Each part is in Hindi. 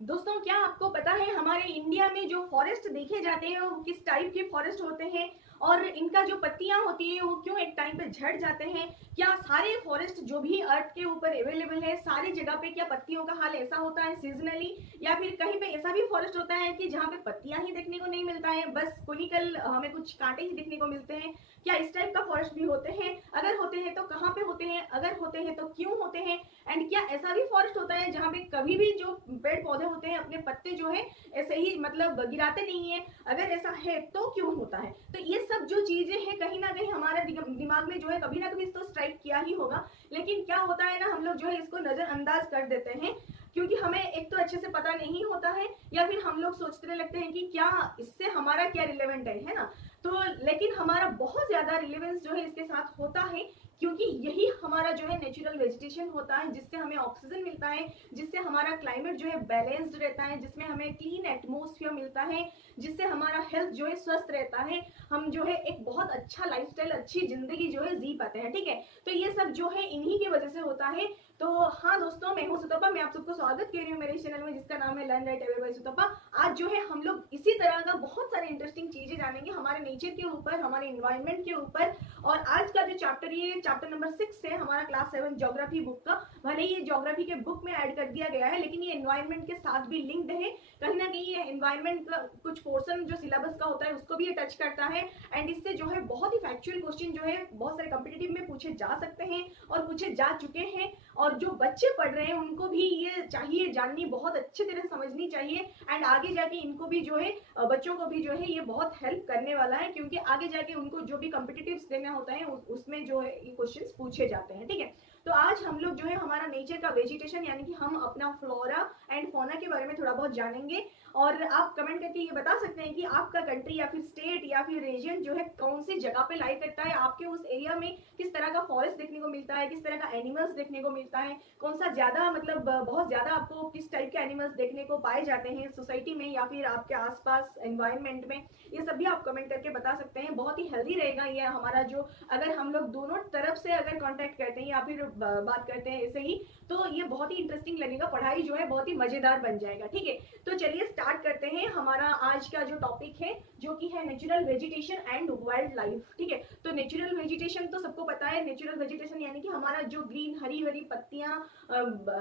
दोस्तों, क्या आपको पता है हमारे इंडिया में जो फॉरेस्ट देखे जाते हैं वो किस टाइप के फॉरेस्ट होते हैं और इनका जो पत्तियां होती है वो क्यों एक टाइम पे झड़ जाते हैं? क्या सारे फॉरेस्ट जो भी अर्थ के ऊपर अवेलेबल है सारी जगह पे क्या पत्तियों का हाल ऐसा होता है सीजनली, या फिर कहीं पे ऐसा भी फॉरेस्ट होता है कि जहाँ पे पत्तियां ही देखने को नहीं मिलता है, बस कोनिकल हमें कुछ कांटे ही देखने को मिलते हैं? क्या इस टाइप का फॉरेस्ट भी होते हैं? अगर होते हैं तो कहाँ पे होते हैं? अगर होते हैं तो क्यों होते हैं? एंड क्या ऐसा भी फॉरेस्ट होता है जहाँ पे कभी भी जो पेड़ पौधे होते हैं अपने पत्ते जो है ऐसे ही मतलब गिराते नहीं है? अगर ऐसा है तो क्यों होता है? तो ये सब जो चीजें हैं कहीं ना कहीं हमारे दिमाग में जो है कभी ना कभी तो स्ट्राइक किया ही होगा, लेकिन क्या होता है ना, हम लोग जो है इसको नजरअंदाज कर देते हैं क्योंकि हमें एक तो अच्छे से पता नहीं होता है, या फिर हम लोग सोचने लगते हैं कि क्या इससे हमारा क्या रिलेवेंट है ना। तो लेकिन हमारा बहुत ज्यादा रिलेवेंस जो है इसके साथ होता है, क्योंकि यही हमारा जो है नेचुरल वेजिटेशन होता है जिससे हमें ऑक्सीजन मिलता है, जिससे हमारा क्लाइमेट जो है बैलेंस्ड रहता है, जिसमें हमें क्लीन एटमोस्फियर मिलता है, जिससे हमारा हेल्थ जो है स्वस्थ रहता है, हम जो है एक बहुत अच्छा लाइफस्टाइल अच्छी जिंदगी जो है जी पाते हैं। ठीक है, तो ये सब जो है इन्हीं की वजह से होता है। तो हाँ दोस्तों, मैं हूँ सुतपा, मैं आप सबको स्वागत कर रही हूँ मेरे चैनल में जिसका नाम है लर्न राइट अवे बाय सुतपा। आज जो है हम लोग इसी तरह का बहुत सारे इंटरेस्टिंग चीजें जानेंगे हमारे नेचर के ऊपर, हमारे इन्वायरमेंट के ऊपर। और आज का जो चैप्टर, ये चैप्टर नंबर 6 है हमारा क्लास 7 ज्योग्राफी बुक का। भले ही ये ज्योग्राफी के बुक में ऐड कर दिया गया है लेकिन ये एनवायरनमेंट के साथ भी लिंक्ड है। कहीं ना कहीं ये एनवायरनमेंट का कुछ पोर्शन जो सिलेबस का होता है उसको भी ये टच करता है। एंड इससे जो है बहुत ही फैक्चुअल क्वेश्चन जो है बहुत सारे कॉम्पिटिटिव में पूछे जा सकते हैं और पूछे जा चुके हैं। और जो बच्चे पढ़ रहे हैं उनको भी ये चाहिए जाननी, बहुत अच्छी तरह से समझनी चाहिए। एंड आगे जाके इनको भी जो है बच्चों को भी जो है ये बहुत हेल्प करने वाला है, क्योंकि आगे जाके उनको जो भी कॉम्पिटिटिव देना होता है उसमें जो है ये क्वेश्चंस पूछे जाते हैं। ठीक है, तो आज हम लोग जो है हमारा नेचर का वेजिटेशन यानी कि हम अपना फ्लोरा एंड फौना के बारे में थोड़ा बहुत जानेंगे। और आप कमेंट करके ये बता सकते हैं कि आपका कंट्री या फिर स्टेट या फिर रीजन जो है कौन सी जगह पे लाई करता है, आपके उस एरिया में किस तरह का फॉरेस्ट देखने को मिलता है, किस तरह का एनिमल्स देखने को मिलता है, कौन सा ज्यादा मतलब बहुत ज्यादा आपको किस टाइप के एनिमल्स देखने को पाए जाते हैं सोसाइटी में या फिर आपके आसपास एनवायरनमेंट में। ये सब भी आप कमेंट करके बता सकते हैं, बहुत ही हेल्दी रहेगा ये हमारा जो, अगर हम लोग दोनों तरफ से अगर कांटेक्ट करते हैं या फिर बात करते हैं ऐसे ही, तो ये बहुत ही इंटरेस्टिंग लगेगा, पढ़ाई जो है बहुत ही मजेदार बन जाएगा। ठीक है, तो चलिए स्टार्ट करते हैं हमारा आज का जो टॉपिक है जो कि है natural vegetation and wild life. ठीक है, तो नेचुरल वेजिटेशन तो सबको पता है, नेचुरल वेजिटेशन यानी कि हमारा जो ग्रीन हरी हरी पत्तियां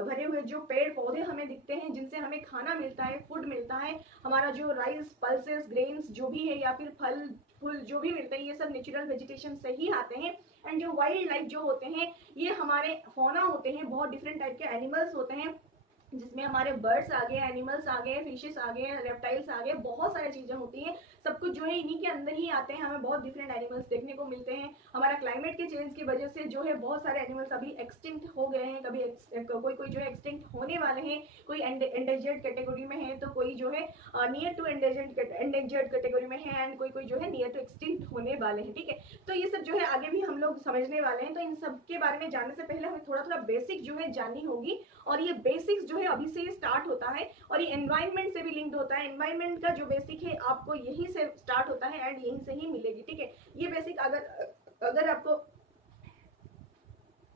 भरे हुए जो पेड़ पौधे हमें दिखते हैं जिनसे हमें खाना मिलता है, फूड मिलता है, हमारा जो राइस पल्सेस ग्रेन्स जो भी है या फिर फल फूल जो भी मिलते हैं ये सब नेचुरल वेजिटेशन से ही आते हैं। एंड जो वाइल्ड लाइफ जो होते हैं ये हमारे फौना होते हैं, बहुत डिफरेंट टाइप के एनिमल्स होते हैं जिसमें हमारे बर्ड्स आ गए, एनिमल्स आ गए, फिशेस आ गए, रेप्टाइल्स आ गए, बहुत सारी चीजें होती हैं। सब कुछ जो है इन्हीं के अंदर ही आते हैं, हमें बहुत डिफरेंट एनिमल्स देखने को मिलते हैं। हमारा क्लाइमेट के चेंज की वजह से जो है बहुत सारे एनिमल्स अभी एक्सटिंक्ट हो गए हैं, कभी कोई कोई जो है एक्सटिंक्ट होने वाले हैं, कोई एंडेंजर्ड कैटेगरी में है तो कोई जो है नियर टू एंडेंजर्ड कैटेगरी में है, एंड कोई कोई जो है नियर टू एक्सटिंक्ट होने वाले हैं। ठीक है, तो ये सब जो है आगे भी हम लोग समझने वाले हैं, तो इन सब के बारे में जानने से पहले हमें थोड़ा थोड़ा बेसिक जो है जाननी होगी। और ये बेसिक्स जो है अभी से स्टार्ट होता है और ये एनवायरनमेंट से भी लिंक्ड होता है। एनवायरनमेंट का जो बेसिक है आपको यहीं से स्टार्ट होता है एंड यहीं से ही मिलेगी। ठीक है, ये बेसिक अगर आपको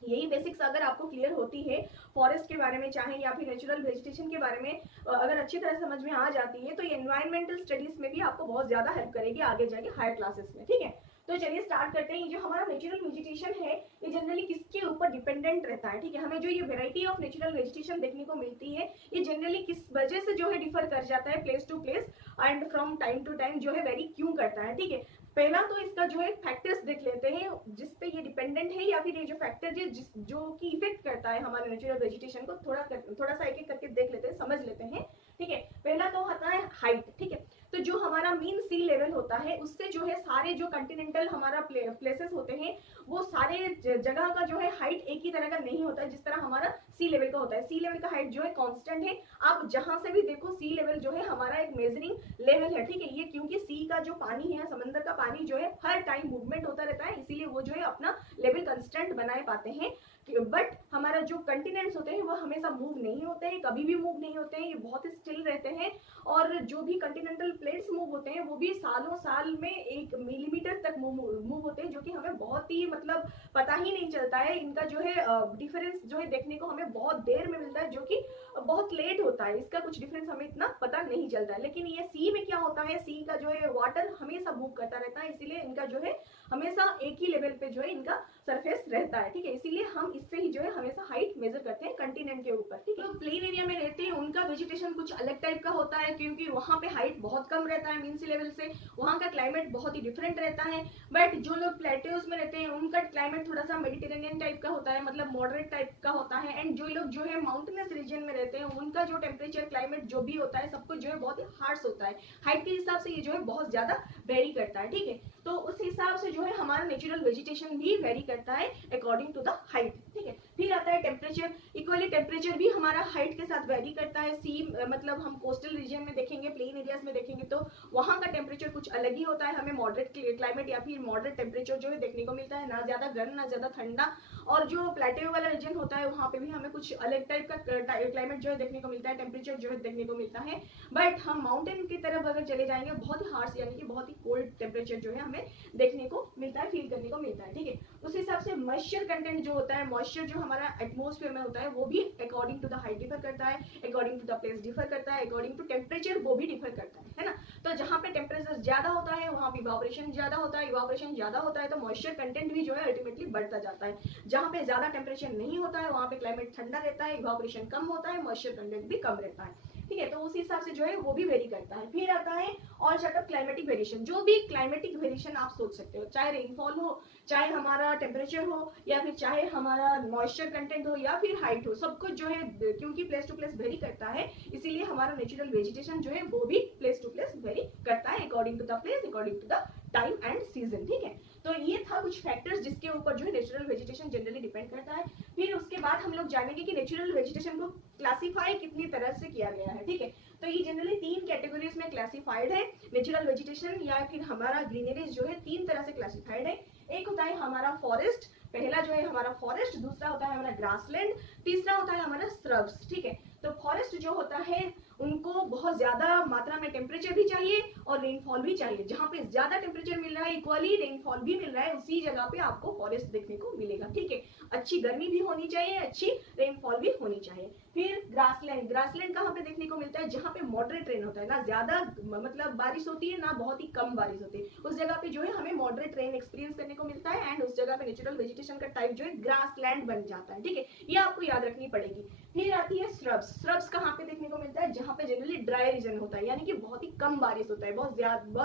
यही बेसिक्स अगर आपको क्लियर होती है फॉरेस्ट के बारे में चाहे या फिर नेचुरल वेजिटेशन के बारे में अगर अच्छी तरह समझ में आ जाती है तो ये एनवायरमेंटल स्टडीज में भी आपको बहुत ज्यादा हेल्प करेगी आगे जाके हायर क्लासेस में। ठीक है, तो चलिए स्टार्ट करते हैं। ये जो हमारा नेचुरल वेजिटेशन है ये जनरली किसके ऊपर डिपेंडेंट रहता है? ठीक है, हमें जो ये वेराइटी ऑफ नेचुरल वेजिटेशन देखने को मिलती है ये जनरली किस वजह से जो है डिफर कर जाता है place to place and from time to time जो है वेरी क्यों करता है। ठीक है, पहला तो इसका जो है फैक्टर्स देख लेते हैं जिस पे ये डिपेंडेंट है या फिर ये जो फैक्टर है जो कि इफेक्ट करता है हमारे नेचुरल वेजिटेशन को, थोड़ा सा एक एक करके देख लेते हैं, समझ लेते हैं। ठीक है, पहला तो होता है हाइट। ठीक है, तो जो हमारा मीन सी लेवल होता है उससे जो है सारे जो कंटिनेंटल हमारा प्लेसेस होते हैं वो सारे जगह का जो है हाइट एक ही तरह का नहीं होता है जिस तरह हमारा सी लेवल का होता है। सी लेवल का हाइट जो है कांस्टेंट है, आप जहां से भी देखो सी लेवल जो है हमारा एक मेजरिंग लेवल है। ठीक है, ये क्योंकि सी का जो पानी है, समंदर का पानी जो है हर टाइम मूवमेंट होता रहता है, इसीलिए वो जो है अपना लेवल कंस्टेंट बनाए पाते हैं। बट हमारा जो कंटिनेंट्स होते हैं वो हमेशा मूव नहीं होते हैं, कभी भी मूव नहीं होते हैं, ये बहुत ही स्टिल रहते हैं। और जो भी कंटिनेंटल प्लेट्स मूव होते हैं वो भी सालों साल में 1 मिलीमीटर तक मूव होते हैं, जो कि हमें बहुत ही मतलब पता ही नहीं चलता है। इनका जो है डिफरेंस जो है देखने को हमें बहुत देर में मिलता है, जो कि बहुत लेट होता है। इसका कुछ डिफरेंस हमें इतना पता नहीं चलता है। लेकिन ये सी में क्या होता है, सी का जो है वाटर हमेशा मूव करता रहता है, इसीलिए इनका जो है हमेशा एक ही लेवल पे जो है इनका सरफेस रहता है। ठीक है, इसीलिए हम इससे ही जो है हमेशा हाइट मेजर करते हैं कंटिनेंट के ऊपर। ठीक है, तो प्लेन एरिया में रहते हैं उनका वेजिटेशन कुछ अलग टाइप का होता है, क्योंकि वहाँ पे हाइट बहुत कम रहता है मीन सी लेवल से, वहाँ का क्लाइमेट बहुत ही डिफरेंट रहता है। बट जो लोग प्लेट्यूज में रहते हैं उनका क्लाइमेट थोड़ा सा मेडिटेरेनियन टाइप का होता है, मतलब मॉडरेट टाइप का होता है। एंड जो लोग जो है माउंटेनस रीजन में रहते हैं उनका जो टेम्परेचर क्लाइमेट जो भी होता है सब कुछ जो है बहुत ही हार्श होता है। हाइट के हिसाब से ये जो है बहुत ज्यादा वेरी करता है। ठीक है, तो उस हिसाब से जो है हमारा नेचुरल वेजिटेशन भी वेरी करता है अकॉर्डिंग टू द हाइट। ठीक है, फिर आता है टेम्परेचर। इक्वली टेम्परेचर भी हमारा हाइट के साथ वेरी करता है। सी मतलब हम कोस्टल रीजन में देखेंगे, प्लेन एरियाज में देखेंगे तो वहाँ का टेम्परेचर कुछ अलग ही होता है। हमें मॉडरेट क्लाइमेट या फिर मॉडरेट टेम्परेचर जो है देखने को मिलता है, ना ज्यादा गर्म ना ज्यादा ठंडा। और जो प्लेटेओ वाला रीजन होता है वहाँ पे भी हमें कुछ अलग टाइप का क्लाइमेट जो है देखने को मिलता है, टेम्परेचर जो है देखने को मिलता है। बट हम माउंटेन की तरफ अगर चले जाएंगे बहुत ही हार्श यानी कि बहुत ही कोल्ड टेम्परेचर जो है हमें देखने को मिलता है, फील करने को मिलता है। ठीक है, उस हिसाब से मॉइस्चर कंटेंट जो होता है, मॉइस्चर जो हमारा एटमॉस्फेयर में होता है वो भी according to the height differ करता है, according to the place differ करता है, अकॉर्डिंग टू टेम्परेचर वो भी डिफर करता है ना। तो जहाँ पे टेम्परेचर ज्यादा होता है वहाँ पे इवापोरेशन ज्यादा होता है, इवापोरेशन ज्यादा होता है तो मॉइस्चर कंटेंट भी जो है अल्टीमेटली बढ़ता जाता है। जहाँ पे ज्यादा टेम्परेचर नहीं होता है वहाँ पे क्लाइमेट ठंडा रहता है, इवापोरेशन कम होता है, मॉइस्चर कंटेंट भी कम रहता है। ठीक है, तो उस हिसाब से जो है वो भी वेरी करता है। फिर आता है all sort of climatic variation. जो भी क्लाइमेटिक वेरिएशन आप सोच सकते हो, चाहे रेनफॉल हो, चाहे हमारा टेम्परेचर हो, या फिर चाहे हमारा मॉइस्चर कंटेंट हो, या फिर हाइट हो, सब कुछ जो है क्योंकि प्लेस टू प्लेस वेरी करता है इसीलिए हमारा नेचुरल वेजिटेशन जो है वो भी प्लेस टू प्लेस वेरी करता है according to the place, according to the time and season. ठीक है, तो ये था कुछ फैक्टर्स जिसके ऊपर जो है नेचुरल वेजिटेशन जनरली डिपेंड करता है। फिर उसके बाद हम लोग जानेंगे कि नेचुरल वेजिटेशन को क्लासिफाई कितनी तरह से किया गया है। ठीक है, तो ये जनरली 3 कैटेगरीज में क्लासिफाइड है। नेचुरल वेजिटेशन या फिर हमारा ग्रीनरीज जो है 3 तरह से क्लासिफाइड है। एक होता है हमारा फॉरेस्ट, पहला जो है हमारा फॉरेस्ट, दूसरा होता है हमारा ग्रासलैंड, तीसरा होता है हमारा स्रब्स। ठीक है, तो फॉरेस्ट जो होता है उनको बहुत ज्यादा मात्रा में टेम्परेचर भी चाहिए और रेनफॉल भी चाहिए। जहाँ पे ज्यादा टेम्परेचर मिल रहा है इक्वली रेनफॉल भी मिल रहा है उसी जगह पे आपको फॉरेस्ट देखने को मिलेगा। ठीक है, अच्छी गर्मी भी होनी चाहिए, अच्छी रेनफॉल भी होनी चाहिए। फिर ग्रासलैंड, ग्रासलैंड कहाँ पे देखने को मिलता है, जहाँ पे मॉडरेट रेन होता है, ना ज्यादा मतलब बारिश होती है ना बहुत ही कम बारिश होती है, उस जगह पे जो है हमें मॉडरेट रेन एक्सपीरियंस करने को मिलता है एंड उस जगह पे नेचुरल वेजिटेशन का टाइप जो है ग्रासलैंड बन जाता है। ठीक है, ये आपको याद रखनी पड़ेगी। फिर आती है श्रब्स। श्रब्स कहाँ पे देखने को मिलता है, जहाँ पे जनरली ड्राई रीजन होता है यानी कि बहुत ही कम बारिश होता है। बहुत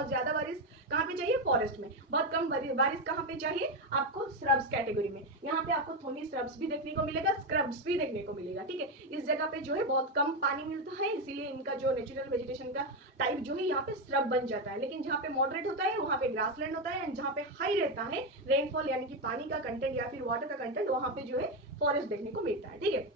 ज्यादा बारिश कहाँ पे चाहिए, फॉरेस्ट में। बहुत कम बारिश कहाँ पे चाहिए आपको, श्रब्स कैटेगरी में। यहाँ पे आपको थोनी श्रब्स भी देखने को मिलेगा, स्क्रब्स भी देखने को मिलेगा। ठीक है, इस जगह पे जो है बहुत कम पानी मिलता है इसीलिए इनका जो नेचुरल वेजिटेशन का टाइप जो है यहाँ पे श्रब बन जाता है। लेकिन जहाँ पे मॉडरेट होता है वहाँ पे ग्रासलैंड होता है एंड जहाँ पे हाई रहता है रेनफॉल यानी कि पानी का कंटेंट या फिर वाटर का कंटेंट वहाँ पे जो है फॉरेस्ट देखने को मिलता है। ठीक है,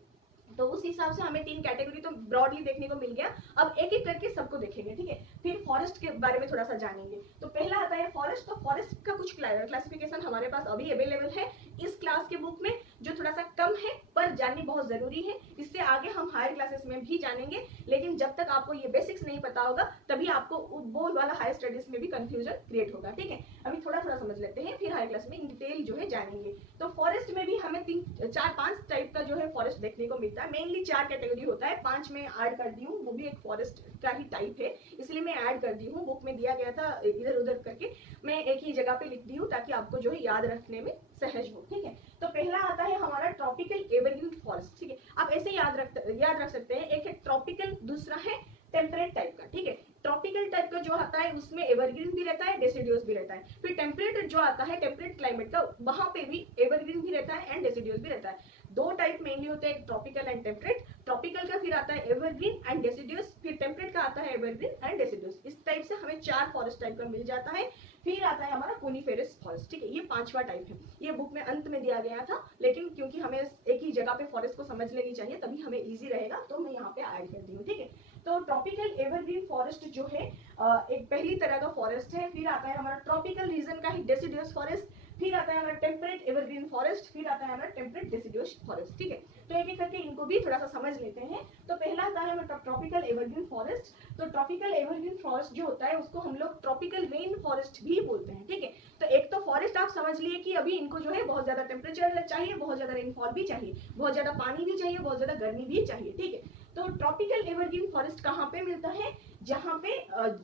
तो उस हिसाब से हमें 3 कैटेगरी तो ब्रॉडली देखने को मिल गया। अब एक एक करके सबको देखेंगे। ठीक है, फिर फॉरेस्ट के बारे में थोड़ा सा जानेंगे। तो पहला आता है फॉरेस्ट। तो फॉरेस्ट का कुछ क्लासिफिकेशन हमारे पास अभी अवेलेबल है इस क्लास के बुक में, जो थोड़ा सा कम है पर जाननी बहुत जरूरी है। इससे आगे हम हायर क्लासेस में भी जानेंगे, लेकिन जब तक आपको ये बेसिक्स नहीं पता होगा तभी आपको वो वाला हायर स्टडीज में भी कंफ्यूजन क्रिएट होगा। ठीक है, अभी थोड़ा थोड़ा समझ लेते हैं फिर हायर क्लास में इन डिटेल जो है जानेंगे। तो फॉरेस्ट में भी हमें 4-5 टाइप का जो है फॉरेस्ट देखने को मिलता है। मेनली 4 कैटेगरी होता है, 5 में ऐड कर दी हूँ, वो भी एक फॉरेस्ट का ही टाइप है इसलिए मैं ऐड कर दी हूँ। बुक में दिया गया था इधर उधर करके मैं एक ही जगह पे लिख दी हूँ ताकि आपको जो है याद रखने में सहज हो। ठीक है, तो पहला आता है हमारा ट्रॉपिकल एवरग्रीन फॉरेस्ट। ठीक है, आप ऐसे याद रख सकते हैं, एक है ट्रॉपिकल, दूसरा है टेम्परेट टाइप का। ठीक है, ट्रॉपिकल टाइप का जो आता है उसमें एवरग्रीन भी रहता है, डेसिडियस भी रहता है। फिर टेम्परेट जो आता है, टेम्परेट क्लाइमेट का, वहां पे भी एवरग्रीन भी रहता है एंड डेसिडियस भी रहता है। 2 टाइप मेनली होते हैं, ट्रॉपिकल एंड टेम्परेट। ट्रॉपिकल का फिर आता है एवरग्रीन एंड डेसिडियस, फिर टेम्परेट का आता है एवरग्रीन एंड डेसिडियस। इस टाइप से हमें 4 फॉरेस्ट टाइप का मिल जाता है। फिर आता है हमारा कोनिफेरस फॉरेस्ट। ठीक है, ये 5वां टाइप है। ये बुक में अंत में दिया गया था, लेकिन क्योंकि हमें एक ही जगह पे फॉरेस्ट को समझ लेनी चाहिए तभी हमें इजी रहेगा तो मैं यहाँ पे ऐड कर दी हूँ। ठीक है, तो ट्रॉपिकल एवरग्रीन फॉरेस्ट जो है एक पहली तरह का फॉरेस्ट है। फिर आता है हमारा ट्रॉपिकल रीजन का ही डेसिडियस फॉरेस्ट। फिर आता है हमारा टेम्परेट एवरग्रीन फॉरेस्ट, फिर आता है हमारा टेम्परेट डिसिडुअस फॉरेस्ट। ठीक है, तो एक एक करके इनको भी थोड़ा सा समझ लेते हैं। तो पहला आता है हमारा ट्रॉपिकल एवरग्रीन फॉरेस्ट। तो ट्रॉपिकल एवरग्रीन फॉरेस्ट जो होता है उसको हम लोग ट्रॉपिकल रेन फॉरेस्ट भी बोलते हैं। ठीक है, तो एक तो फॉरेस्ट आप समझ लिए कि अभी इनको जो है बहुत ज्यादा टेम्परेचर चाहिए, बहुत ज्यादा रेनफॉल भी चाहिए, बहुत ज्यादा पानी भी चाहिए, बहुत ज्यादा गर्मी भी चाहिए। ठीक है, तो ट्रॉपिकल एवरग्रीन फॉरेस्ट कहाँ पे मिलता है? जहाँ पे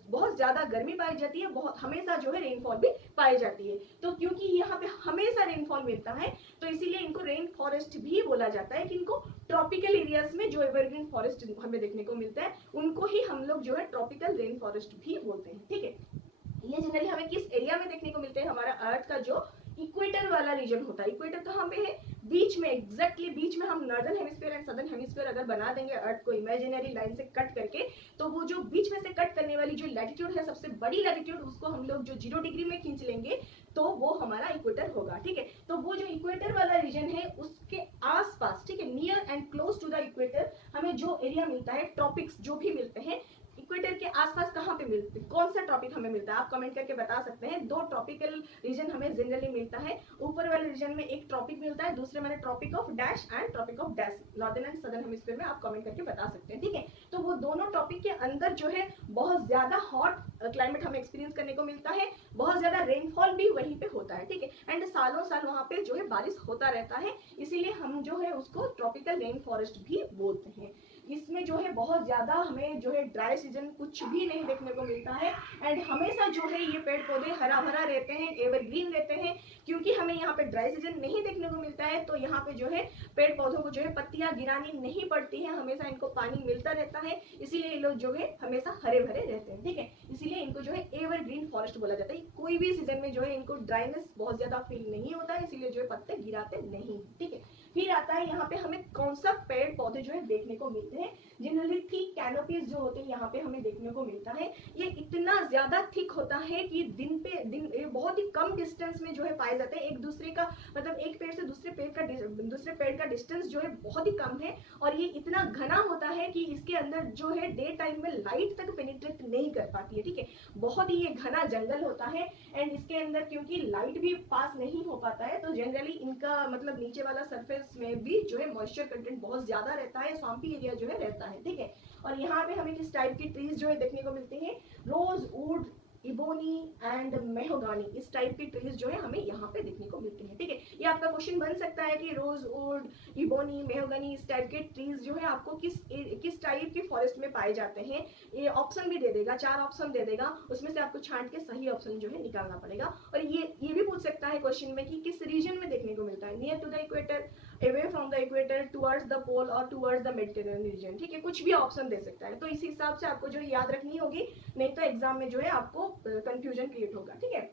बहुत ज्यादा गर्मी पाई जाती है, बहुत हमेशा जो है रेनफॉल भी पाई जाती है। तो क्योंकि यहाँ पे हमेशा रेनफॉल मिलता है तो इसीलिए इनको रेन फॉरेस्ट भी बोला जाता है कि इनको ट्रॉपिकल एरियाज में जो एवरग्रीन फॉरेस्ट हमें देखने को मिलता है उनको ही हम लोग जो है ट्रॉपिकल रेन फॉरेस्ट भी बोलते हैं। ठीक है, ये जनरली हमें किस एरिया में देखने को मिलते हैं? हमारा अर्थ का जो इक्वेटर वाला रीजन होता है। इक्वेटर कहाँ पे है? बीच में, एग्जैक्टली बीच में। हम northern hemisphere and southern hemisphere अगर बना देंगे अर्थ को इमेजिनरी लाइन से कट करके, तो वो जो बीच में से कट करने वाली जो लैटिट्यूड है, सबसे बड़ी लैटिट्यूड, उसको हम लोग जो 0 डिग्री में खींच लेंगे तो वो हमारा इक्वेटर होगा। ठीक है, तो वो जो इक्वेटर वाला रीजन है उसके आसपास, ठीक है, near and close to the equator हमें जो एरिया मिलता है, ट्रॉपिक्स जो भी मिलते हैं इक्वेटर के आसपास कहाँ पे मिलते हैं, कौन सा ट्रॉपिक हमें मिलता है? आप कमेंट करके बता सकते हैं। 2 ट्रॉपिकल रीजन हमें जनरली मिलता है। ऊपर वाले रीजन में एक ट्रॉपिक मिलता है, दूसरे में tropic of dash and tropic of dash, northern and southern hemisphere में। आप कमेंट करके बता सकते हैं। ठीक है, तो वो दोनों टॉपिक के अंदर जो है बहुत ज्यादा हॉट क्लाइमेट हमें एक्सपीरियंस करने को मिलता है, बहुत ज्यादा रेनफॉल भी वहीं पे होता है। ठीक है, एंड सालों साल वहाँ पे जो है बारिश होता रहता है, इसीलिए हम जो है उसको ट्रॉपिकल रेन फॉरेस्ट भी बोलते हैं। इसमें जो है बहुत ज्यादा हमें जो है ड्राई सीजन कुछ भी नहीं देखने को मिलता है, एंड हमेशा जो है ये पेड़ पौधे हरा भरा रहते हैं, एवरग्रीन रहते हैं। क्योंकि हमें यहाँ पे ड्राई सीजन नहीं देखने को मिलता है तो यहाँ पे जो है पेड़ पौधों को जो है पत्तियां गिरानी नहीं पड़ती है, हमेशा इनको पानी मिलता रहता है, इसीलिए ये लोग जो है हमेशा हरे भरे रहते हैं। ठीक है, इसीलिए इनको जो है एवरग्रीन फॉरेस्ट बोला जाता है। कोई भी सीजन में जो है इनको ड्राइनेस बहुत ज्यादा फील नहीं होता है, इसीलिए जो है पत्ते गिराते नहीं। ठीक है, फिर आता है यहाँ पे हमें कौन सा पेड़ पौधे जो है देखने को मिलते हैं? जनरली थिक कैनोपीज जो होते हैं यहाँ पे हमें देखने को मिलता है। ये इतना ज्यादा थिक होता है कि दिन पे दिन बहुत ही कम डिस्टेंस में जो है पाए जाते हैं। एक दूसरे का मतलब एक पेड़ से दूसरे पेड़ का डिस्टेंस जो है बहुत ही कम है, और ये इतना घना होता है कि इसके अंदर जो है डे टाइम में लाइट तक पेनिट्रेट नहीं कर पाती है। ठीक है, बहुत ही ये घना जंगल होता है, एंड इसके अंदर क्योंकि लाइट भी पास नहीं हो पाता है तो जनरली इनका मतलब नीचे वाला सरफेस में भी जो है मॉइस्चर कंटेंट बहुत ज्यादा रहता है, स्वाम्पी एरिया जो है रहता है। ठीक है, और यहाँ पे हमें किस टाइप की ट्रीज जो है देखने को मिलते हैं? रोज वुड, इबोनी एंड मेहोगानी, इस टाइप की ट्रीज जो है हमें यहाँ पे देखने को मिलती है। ठीक है, ये आपका क्वेश्चन बन सकता है कि रोज वुड, इबोनी, मेहोगानी इस टाइप के ट्रीज जो है आपको किस टाइप के फॉरेस्ट में पाए जाते हैं। ये ऑप्शन भी दे देगा, 4 ऑप्शन दे देगा, उसमें से आपको छांट के सही ऑप्शन जो है निकालना पड़ेगा। और ये भी पूछ सकता है क्वेश्चन में कि किस रीजन में देखने को मिलता है, near to the equator, away from the equator, towards the pole और टुवर्ड्स द मेडिटेरियन रीजन। ठीक है, कुछ भी ऑप्शन दे सकता है, तो इसी हिसाब से आपको जो याद रखनी होगी, नहीं तो एग्जाम में जो है आपको कंफ्यूजन क्रिएट होगा। ठीक है,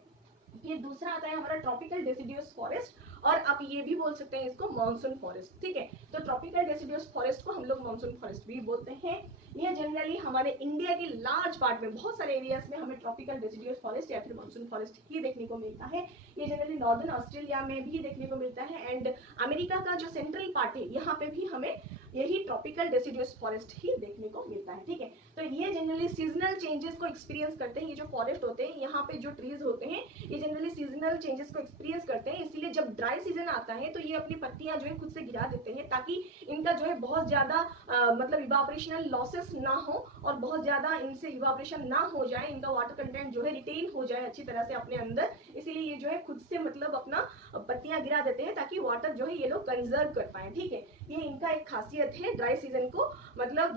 ये दूसरा आता है हमारा ट्रॉपिकल डेसिडुअस फॉरेस्ट, और आप ये भी बोल सकते हैं इसको मॉनसून फॉरेस्ट। ठीक है, तो ट्रॉपिकल डेसिडुअस फॉरेस्ट को हम लोग मॉनसून फॉरेस्ट भी बोलते हैं। ये जनरली हमारे इंडिया के लार्ज पार्ट में, बहुत सारे एरियाज में हमें ट्रॉपिकल डेसिडुअस फॉरेस्ट या फिर मॉनसून फॉरेस्ट ही देखने को मिलता है। ये जनरली नॉर्दर्न ऑस्ट्रेलिया में भी देखने को मिलता है, एंड अमेरिका का जो सेंट्रल पार्ट है यहाँ पे भी हमें यही ट्रॉपिकल डेसिडुअस फॉरेस्ट ही देखने को मिलता है। ठीक है, तो ये जनरली सीजनल चेंजेस को एक्सपीरियंस करते हैं। ये जो फॉरेस्ट होते हैं, यहाँ पे जो ट्रीज होते हैं, ये जनरली सीजनल चेंजेस को एक्सपीरियंस करते हैं, इसीलिए जब ड्राई सीजन आता है तो ये अपनी पत्तियां जो है खुद से गिरा देते हैं, ताकि इनका जो है बहुत ज्यादा मतलब इवापोरेशनल लॉसेस ना हो, और बहुत ज्यादा इनसे इवापोरेशन ना हो जाए, इनका वाटर कंटेंट जो है रिटेन हो जाए अच्छी तरह से अपने अंदर, इसीलिए ये जो है खुद से मतलब अपना पत्तियां गिरा देते हैं ताकि वाटर जो है ये लोग कंजर्व कर पाए। ठीक है, ये इनका एक खासियत है ड्राई सीजन को मतलब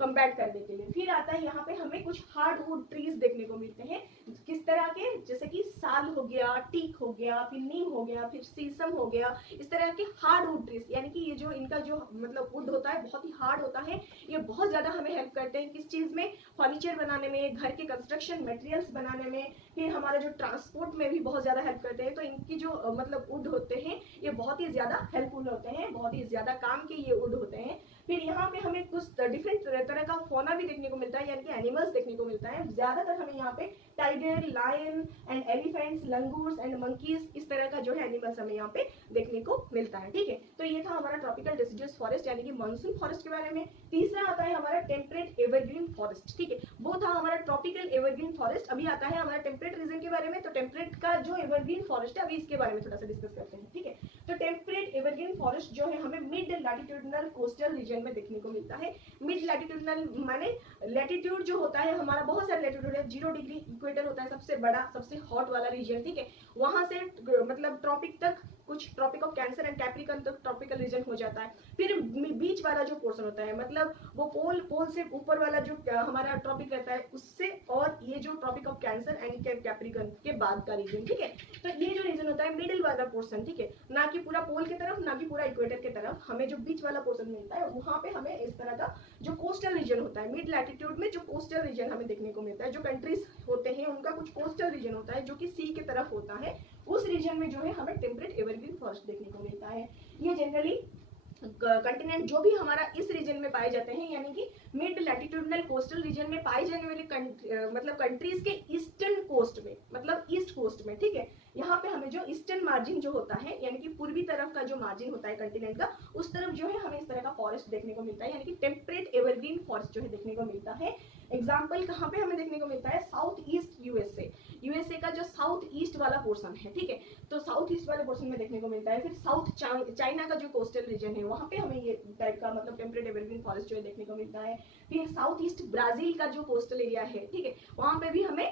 कम्बैट करने के लिए। फिर आता है यहाँ पे हमें कुछ हार्डवुड ट्रीज देखने को मिलते हैं, किस तरह के, जैसे कि साल हो गया, टीक हो गया, फिर नीम हो गया, फिर शीशम हो गया, इस तरह के हार्डवुड ट्रीज, यानी कि ये जो इनका जो मतलब वुड होता है बहुत ही हार्ड होता है। ये बहुत ज्यादा हमें हेल्प करते हैं किस चीज में? फर्नीचर बनाने में, घर के कंस्ट्रक्शन मटेरियल्स बनाने में, फिर हमारा जो ट्रांसपोर्ट में भी बहुत ज्यादा हेल्प करते हैं। तो इनकी जो मतलब वुड होते हैं ये बहुत ही ज्यादा हेल्पफुल होते हैं, बहुत ही ज्यादा काम के ये वुड होते हैं। फिर यहाँ पे हमें कुछ डिफरेंट तरह का फोना भी देखने को मिलता है, यानी कि एनिमल्स देखने को मिलता है। ज्यादातर हमें यहाँ पे tiger, lion and elephants, langurs and monkeys, इस तरह का जो है एनिमल्स हमें यहाँ पे देखने को मिलता है। ठीक है, तो ये था हमारा ट्रॉपिकल डिसिडुअस फॉरेस्ट यानी कि मानसून फॉरेस्ट के बारे में। तीसरा आता है हमारा टेम्परेट एवरग्रीन फॉरेस्ट। ठीक है, वो था हमारा ट्रॉपिकल एवरग्रीन फॉरेस्ट। अभी आता है हमारा टेम्परेट रीजन के बारे में। तो टेम्परेट का जो एवरग्रीन फॉरेस्ट है अभी इसके बारे में थोड़ा सा डिस्कस करते हैं। ठीक है, तो टेम्परेट एवरग्रीन फॉरेस्ट जो है हमें मिड लैटिट्यूडनल कोस्टल रीजन में देखने को मिलता है। मिड लैटिट्यूडनल माने लैटिट्यूड जो होता है हमारा, बहुत सारे लैटिट्यूड है, 0 डिग्री इक्वेटर होता है सबसे बड़ा सबसे हॉट वाला रीजन। ठीक है, वहां से मतलब ट्रॉपिक तक, कुछ tropic of Cancer and Capricorn तक ट्रॉपिकल रीजन हो जाता है। फिर बीच वाला जो पोर्शन होता है, मतलब वो पोल से ऊपर वाला जो हमारा ट्रॉपिक रहता है उससे, और ये जो tropic of Cancer and Capricorn के बाद का रीजन। ठीक है, तो ये जो रीजन होता है मिडिल वाला पोर्शन। ठीक है, ना कि पूरा पोल की तरफ, ना कि पूरा इक्वेटर की तरफ, हमें जो बीच वाला पोर्शन मिलता है वहां पे हमें इस तरह का जो कोस्टल रीजन होता है, मिड लैटिट्यूड में जो कोस्टल रीजन हमें देखने को मिलता है। जो कंट्रीज होते हैं उनका कुछ कोस्टल रीजन होता है जो कि सी की तरफ होता है, उस रीजन में जो है हमें टेम्परेट एवरग्रीन फॉरेस्ट देखने को मिलता है। ये जनरली कंटिनेंट जो भी हमारा इस रीजन में पाए जाते हैं, यानी कि मिड लैटिट्यूडनल कोस्टल रीजन में पाए जाने वाले मतलब कंट्रीज के ईस्टर्न कोस्ट में, मतलब ईस्ट कोस्ट में। ठीक है, यहाँ पे हमें जो ईस्टर्न मार्जिन जो होता है, यानी कि पूर्वी तरफ का जो मार्जिन होता है कंटिनेंट का, उस तरफ जो है हमें इस तरह का फॉरेस्ट देखने को मिलता है, यानी कि टेम्परेट एवरग्रीन फॉरेस्ट जो है देखने को मिलता है। एग्जाम्पल कहाँ पे हमें देखने को मिलता है? साउथ ईस्ट यूएसए का जो साउथ ईस्ट वाला पोर्शन है। ठीक है, तो साउथ ईस्ट वाले पोर्शन में देखने को मिलता है। फिर साउथ चाइना का जो कोस्टल रीजन है वहाँ पे हमें ये टाइप का मतलब टेम्परेट एवरग्रीन फॉरेस्ट जो है देखने को मिलता है। फिर साउथ ईस्ट ब्राजील का जो कोस्टल एरिया है, ठीक है, वहाँ पे भी हमें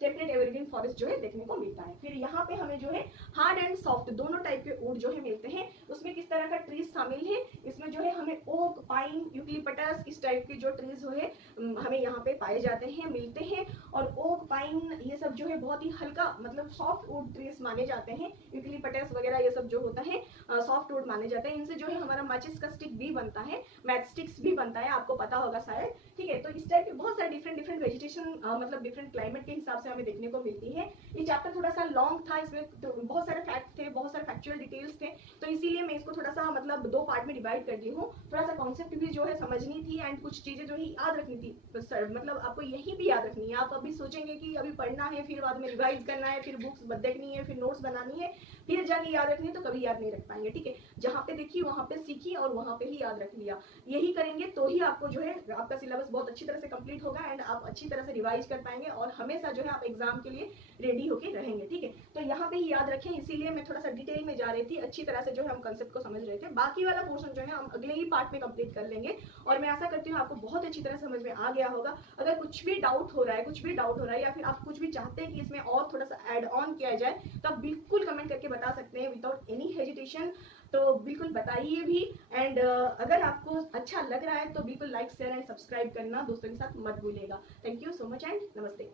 टेम्परेट एवरग्रीन फॉरेस्ट जो है देखने को मिलता है। फिर यहाँ पे हमें जो है हार्ड एंड सॉफ्ट दोनों टाइप के वुड जो है मिलते हैं। उसमें किस तरह का ट्रीज शामिल है? इसमें जो है हमें ओक, पाइन, यूकलिप्टस, इस टाइप के जो ट्रीज जो है हमें यहाँ पे पाए जाते हैं, मिलते हैं। और ओक, पाइन ये सब जो है बहुत ही हल्का मतलब सॉफ्ट वुड ट्रीज माने जाते हैं। यूकलिप्टस वगैरह ये सब जो होता है सॉफ्ट वुड माने जाते हैं। इनसे जो है हमारा माचिस का स्टिक भी बनता है, मैच स्टिक्स भी बनता है, आपको पता होगा शायद। ठीक है, तो इस टाइप के बहुत सारे डिफरेंट वेजिटेशन मतलब डिफरेंट क्लाइमेट के हिसाब से हमें देखने को मिलती है। ये चैप्टर थोड़ा सा लॉन्ग था, इसमें तो बहुत सारे फैक्ट थे, बहुत सारे फैक्चुअल डिटेल्स थे, तो इसीलिए मैं इसको थोड़ा सा मतलब 2 पार्ट में डिवाइड कर दी हूँ। थोड़ा सा कॉन्सेप्ट भी जो है समझनी थी एंड कुछ चीजें जो है याद रखनी थी। मतलब आपको यही भी याद रखनी है। आप अभी सोचेंगे कि अभी पढ़ना है, फिर बाद में रिवाइज करना है, फिर बुक्स देखनी है, फिर नोट्स बनानी है, फिर जाके याद रखनी है, तो कभी याद नहीं रख पाएंगे। ठीक है, जहाँ पे देखी वहाँ पे सीखी और वहाँ पे ही याद रख लिया। यही करेंगे तो ही आपको जो है आपका सिलेबस बहुत अच्छी तरह से कंप्लीट होगा एंड आप अच्छी तरह से रिवाइज कर पाएंगे और हमेशा जो है आप एग्जाम के लिए रेडी होके रहेंगे। ठीक है, तो यहाँ पे ही याद रखें, इसीलिए मैं थोड़ा सा डिटेल में जा रही थी, अच्छी तरह से जो है हम कंसेप्ट को समझ रहे थे। बाकी वाला पोर्शन जो है हम अगले ही पार्ट में कंप्लीट कर लेंगे और मैं आशा करती हूँ आपको बहुत अच्छी तरह समझ में आ गया होगा। अगर कुछ भी डाउट हो रहा है या फिर आप कुछ भी चाहते हैं कि इसमें और थोड़ा सा ऐड ऑन किया जाए, तो आप बिल्कुल कमेंट करके बता सकते हैं विदाउट एनी हेजिटेशन। तो बिल्कुल बताइए भी एंड अगर आपको अच्छा लग रहा है तो बिल्कुल लाइक, शेयर एंड सब्सक्राइब करना दोस्तों के साथ मत भूलिएगा। Thank you so much and नमस्ते।